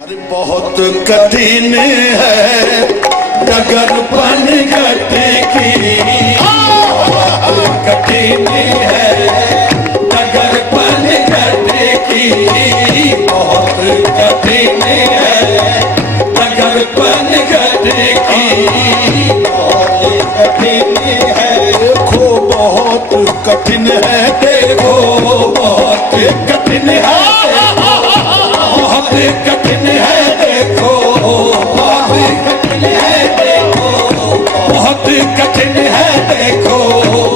अरे बहुत कठिन है नगर पनघट की, कठिन है नगर पनघट की, बहुत कठिन है नगर पनघट की, बहुत कठिन है। देखो बहुत कठिन है, देखो बहुत कठिन है, बहुत कठिन है, देखो बहुत कठिन है, देखो बहुत कठिन है, देखो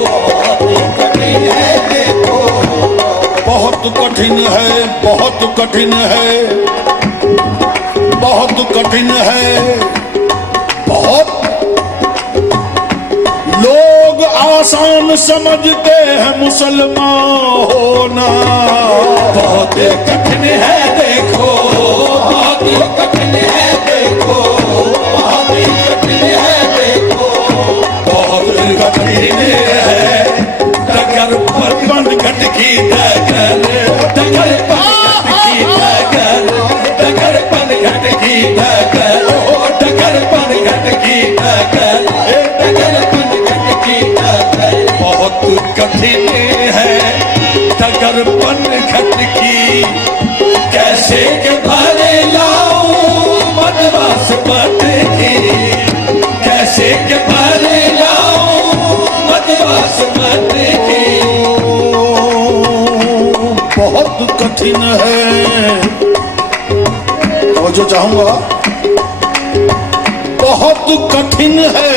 बहुत कठिन है, देखो बहुत कठिन है, बहुत कठिन है, बहुत कठिन है, बहुत। लोग आसान समझते हैं मुसलमान होना, बहुत कठिन है, देखो बहुत कठिन है, देखो बहुत कठिन है, देखो बहुत कठिन है डगर पनघट की, डगर डगर पनघट की, डगर डगर पनघट की, डगर डगर पनघट की, डगर डगर पनघट की, डगर बहुत कठिन है डगर पनघट की। कैसे के भरे लाऊं मदवास मत की, कैसे के भरे लाऊं मदवास मत की, बहुत कठिन है। और जो चाहूंगा बहुत कठिन है,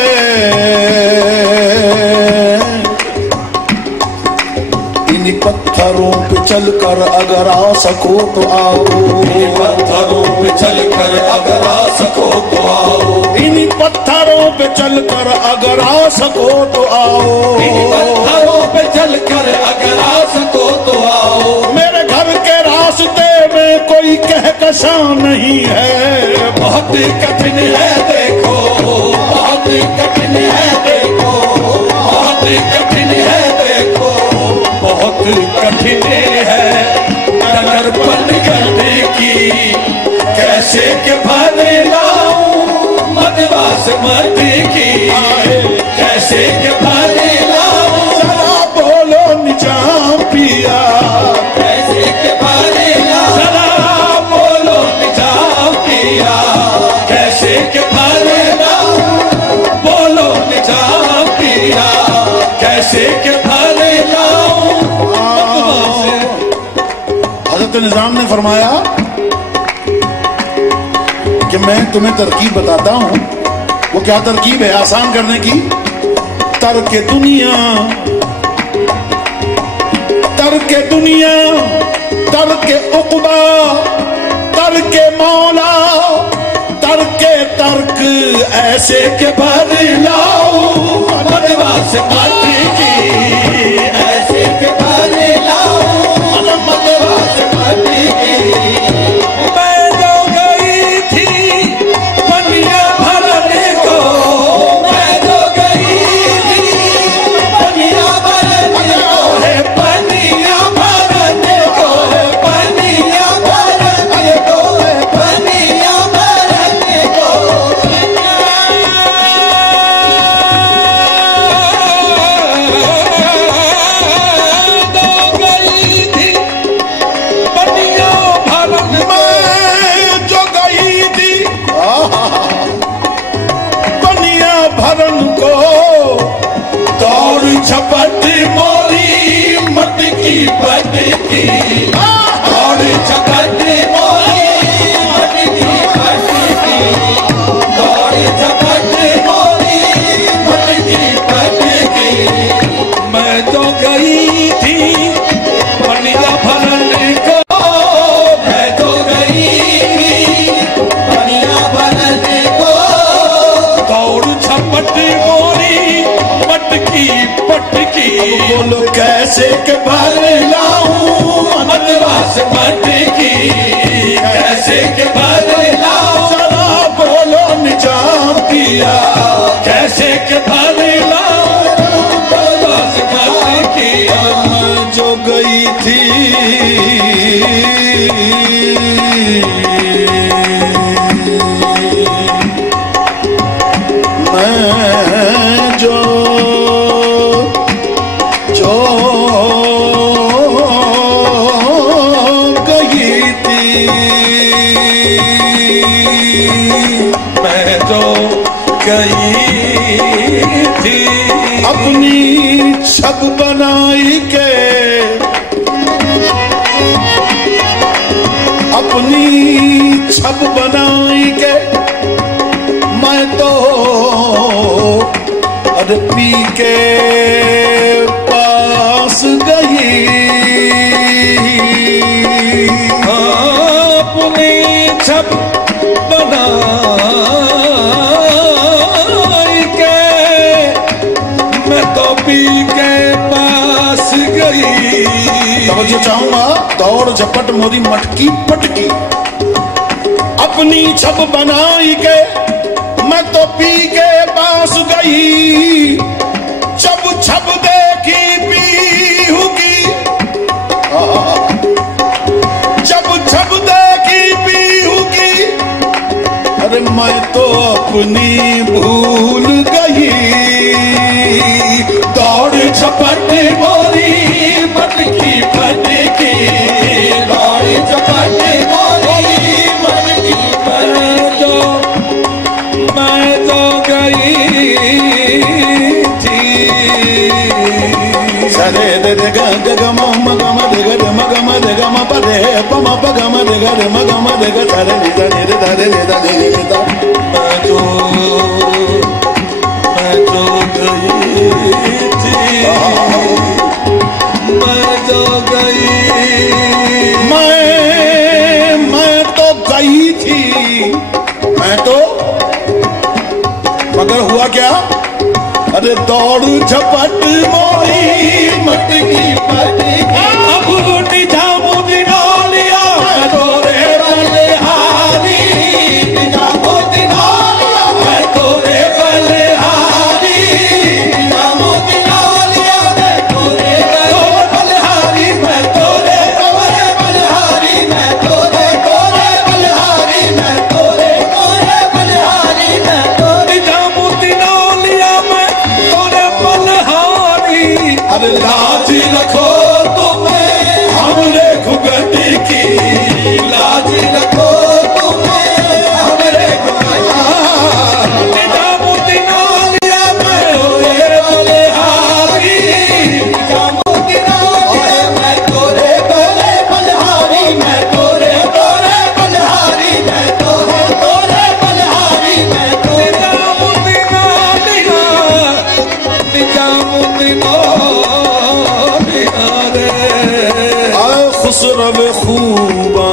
पत्थरों पे चलकर अगर आ सको तो आओ, पत्थरों पे चलकर अगर आ सको तो आओ, इन पत्थरों पे चलकर अगर आ सको तो आओ, पत्थरों पे चलकर अगर आ सको तो आओ। मेरे घर के रास्ते में कोई कहकशा नहीं है, बहुत कठिन है, देखो बहुत कठिन है, देखो बहुत कठिन है, देखो बहुत कठिन है नगर पनघट की। कैसे के भरे लाऊं मदवास मत की, कैसे के भरे लाऊं जरा बोलो निजाम पिया, कैसे के भरे लाऊं जरा बोलो निजाम पिया, कैसे के भरे लाऊं बोलो निजाम पिया, कैसे के भरे लाऊं। हज़रत निज़ाम ने फरमाया कि मैं तुम्हें तरकीब बताता हूं। वो क्या तरकीब है आसान करने की? तर्क दुनिया, तर्क दुनिया, तर्क उक़बा, तर्क मौला, तर्क तर्क ऐसे के भर लाओ मदवास मत की, ऐसे के भर लाओ मदवास मत की। मैं जो गई थी पनिया भरने को, मैं जो गई थी पनिया भरने को, पनिया भरने को, पनिया भरने को, पनिया भरने को, भरन को दौड़ झपट मोरी मत की बद की, दौड़ झपट मोरी मत की बद की, दौड़ झपट मोरी मत की बद की। मैं तो गई थी पनिया भरन को, मैं तो गई थी पनिया भरन को, दौड़ झपट मोरी मटकी पटकी। बोलो कैसे के भर लाऊं मदवास मटकी, कैसे के भर लाऊं जरा बोलो निजाम किया, कैसे के भर लाऊं मदवास मटकी। जो गई थी अरे पी के पास गई अपनी छप बनाई के मैं तो पी के पास गई। तवज्जो चाहूंगा, दौड़ झपट मोरी मटकी पटकी, अपनी छप बनाई के मैं तो पी के पास गई। जब छप देखी पीहू की, जब छप देखी पीहू की, अरे मैं तो अपनी भूल गई। दौड़ झपट मोरी मटकी पटकी, दौड़ झपट मोरी मटकी पटकी, मैं तो गई थी। सरे दे दे ग ग ग म म ग म दे ग रे म ग म दे ग म प दे प म प ग म दे ग रे म ग म दे ग सरे नि द नि रे द रे रे द नि रे द। मैं तो गई थी, मैं तो गई, मैं तो गई थी, मैं तो, मगर हुआ क्या? अरे दौड़ झपट मोरी मटकी पटकी, अब निजामो दिनोलिया मैं तोरे बलिहारी, निजामो दिनोलिया मैं तोरे बलिहारी, निजामो दिनोलिया मैं तोरे बलिहारी, मैं तोरे बलिहारी, मैं तोरे बलिहारी, मैं तोरे बलिहारी, मैं तोरे निजामो दिनोलिया मैं तोरे बलिहारी। अरे लाज रखो तुम्हें हमरे घुघट की, लाज रखो तुम्हें हमरे घुघट की, निजामुद्दीन औलिया मैं तोरे बलिहारी, निजामुद्दीन औलिया मैं तोरे बलिहारी, मैं तोरे बलिहारी, मैं तोरे बलिहारी, मैं निजामुद्दीन औलिया, निजामुद्दीन आए खुसरव खूबा,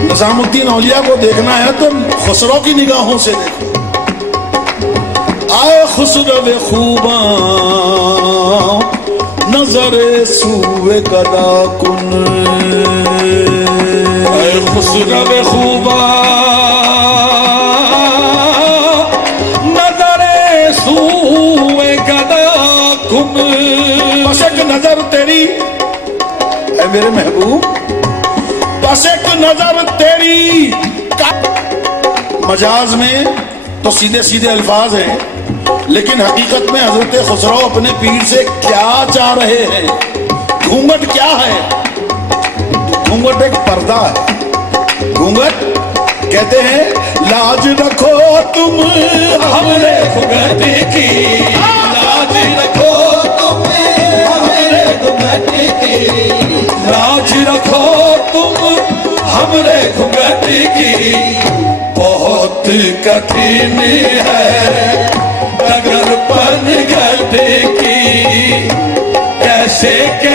निजामुद्दीन औलिया को देखना है तो खुसरो की निगाहों से देखो। आए खुसरव खूबा नजरे सूए कदा कुन, आए खुसरव खूबा सूए गदा कुम, बस एक नजर तेरी है मेरे महबूब, बस एक नजर तेरी का। मजाज में तो सीधे सीधे अल्फाज हैं, लेकिन हकीकत में हजरत खुसरो अपने पीर से क्या चाह रहे हैं? घूंघट क्या है? घूंघट एक पर्दा है। घूंघट कहते हैं लाज रखो तुम हमरे घुघट की, लाज रखो तुम हमरे घुघट की, लाज रखो तुम हमरे घुघट की। बहुत कठिन है अगर पनघट की, कैसे के